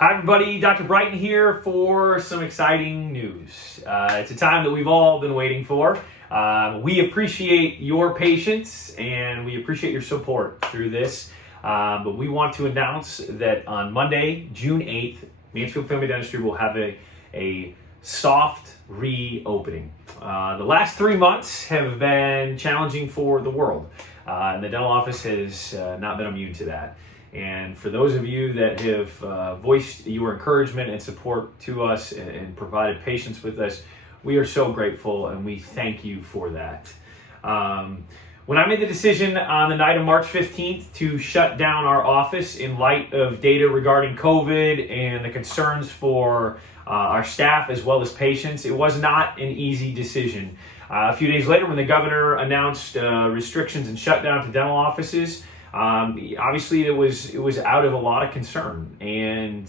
Hi everybody, Dr. Brighton here for some exciting news. It's a time that we've all been waiting for. We appreciate your patience and we appreciate your support through this. But we want to announce that on Monday, June 8th, Mansfield Family Dentistry will have a soft reopening. The last 3 months have been challenging for the world, and the dental office has not been immune to that. And for those of you that have voiced your encouragement and support to us and provided patience with us, we are so grateful and we thank you for that. When I made the decision on the night of March 15th to shut down our office in light of data regarding COVID and the concerns for our staff as well as patients, it was not an easy decision. A few days later, when the governor announced restrictions and shutdown to dental offices, obviously it was out of a lot of concern. And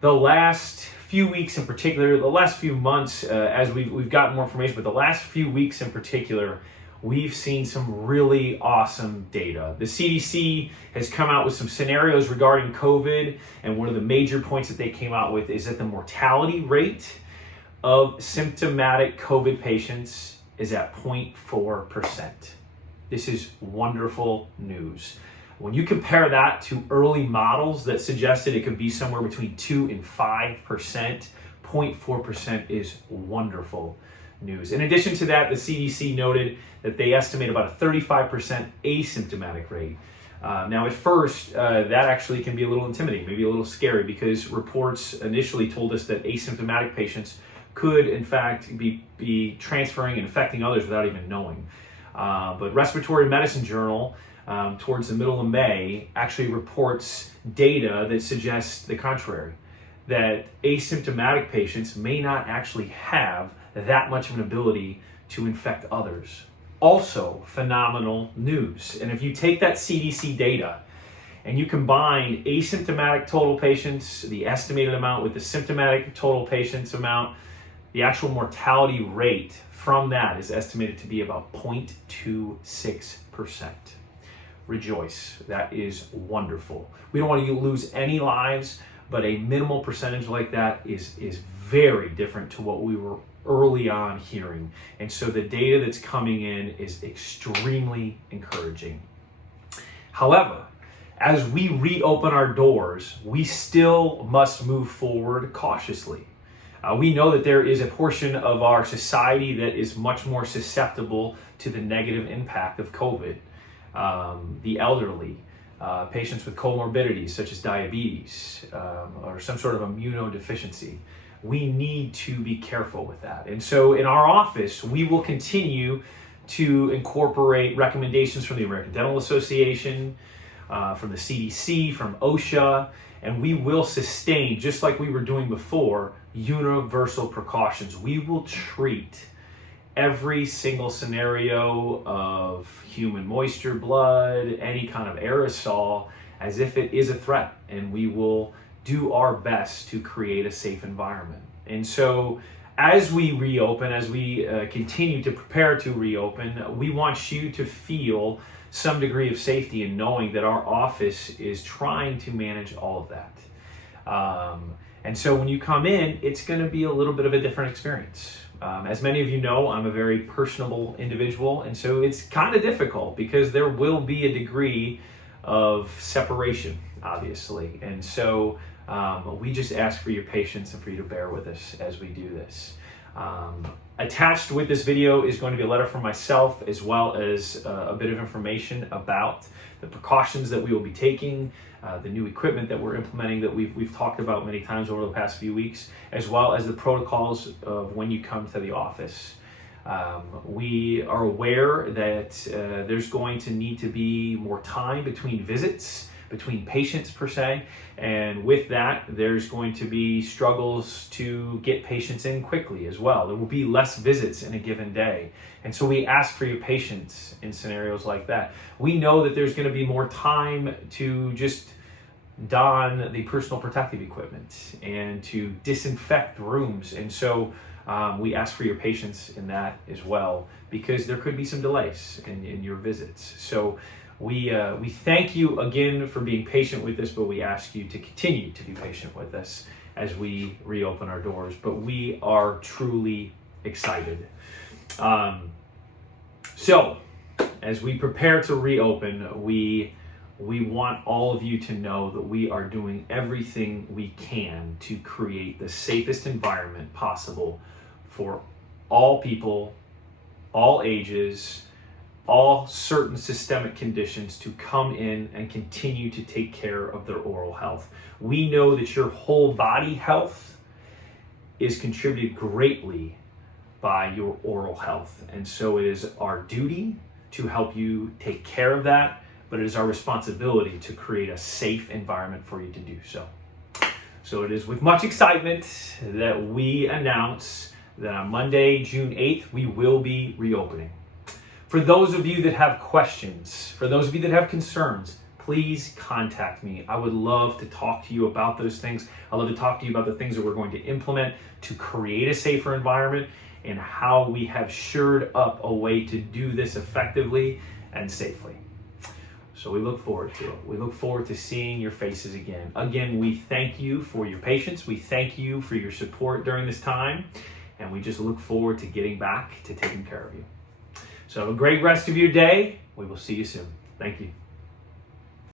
the last few weeks in particular, the last few months, as we've gotten more information, but the last few weeks in particular, we've seen some really awesome data. The CDC has come out with some scenarios regarding COVID, and one of the major points that they came out with is that the mortality rate of symptomatic COVID patients is at 0.4%. This is wonderful news. When you compare that to early models that suggested it could be somewhere between 2 and 5%, 0.4% is wonderful news. In addition to that, the CDC noted that they estimate about a 35% asymptomatic rate. Now, at first, that actually can be a little intimidating, maybe a little scary, because reports initially told us that asymptomatic patients could, in fact, be transferring and infecting others without even knowing. But Respiratory Medicine Journal, towards the middle of May, actually reports data that suggests the contrary, that asymptomatic patients may not actually have that much of an ability to infect others. Also, phenomenal news. And if you take that CDC data and you combine asymptomatic total patients, the estimated amount, with the symptomatic total patients amount, the actual mortality rate from that is estimated to be about 0.26%. Rejoice. That is wonderful. We don't want to lose any lives, but a minimal percentage like that is very different to what we were early on hearing. And so the data that's coming in is extremely encouraging. However, as we reopen our doors, we still must move forward cautiously. We know that there is a portion of our society that is much more susceptible to the negative impact of COVID. The elderly, patients with comorbidities such as diabetes or some sort of immunodeficiency. We need to be careful with that. And so in our office, we will continue to incorporate recommendations from the American Dental Association, from the CDC, from OSHA, and we will sustain, just like we were doing before, universal precautions. We will treat every single scenario of human moisture, blood, any kind of aerosol as if it is a threat, and we will do our best to create a safe environment. And so as we reopen, as we continue to prepare to reopen, we want you to feel some degree of safety in knowing that our office is trying to manage all of that. And so when you come in, it's going to be a little bit of a different experience. As many of you know, I'm a very personable individual, and so it's kind of difficult because there will be a degree of separation, obviously. And so we just ask for your patience and for you to bear with us as we do this. Attached with this video is going to be a letter from myself, as well as a bit of information about the precautions that we will be taking, the new equipment that we're implementing that we've talked about many times over the past few weeks, as well as the protocols of when you come to the office. We are aware that there's going to need to be more time between visits, between patients per se, and with that there's going to be struggles to get patients in quickly as well. There will be less visits in a given day, and so we ask for your patience in scenarios like that. We know that there's going to be more time to just don the personal protective equipment and to disinfect rooms, and so we ask for your patience in that as well, because there could be some delays in your visits. So we thank you again for being patient with us, but we ask you to continue to be patient with us as we reopen our doors. But we are truly excited. So as we prepare to reopen, we want all of you to know that we are doing everything we can to create the safest environment possible for all people, all ages, all certain systemic conditions to come in and continue to take care of their oral health. We know that your whole body health is contributed greatly by your oral health. And so it is our duty to help you take care of that, but it is our responsibility to create a safe environment for you to do so. So it is with much excitement that we announce that on Monday, June 8th, we will be reopening. For those of you that have questions, for those of you that have concerns, please contact me. I would love to talk to you about those things. I'd love to talk to you about the things that we're going to implement to create a safer environment and how we have shored up a way to do this effectively and safely. So we look forward to it. We look forward to seeing your faces again. Again, we thank you for your patience. We thank you for your support during this time. And we just look forward to getting back to taking care of you. So have a great rest of your day. We will see you soon. Thank you.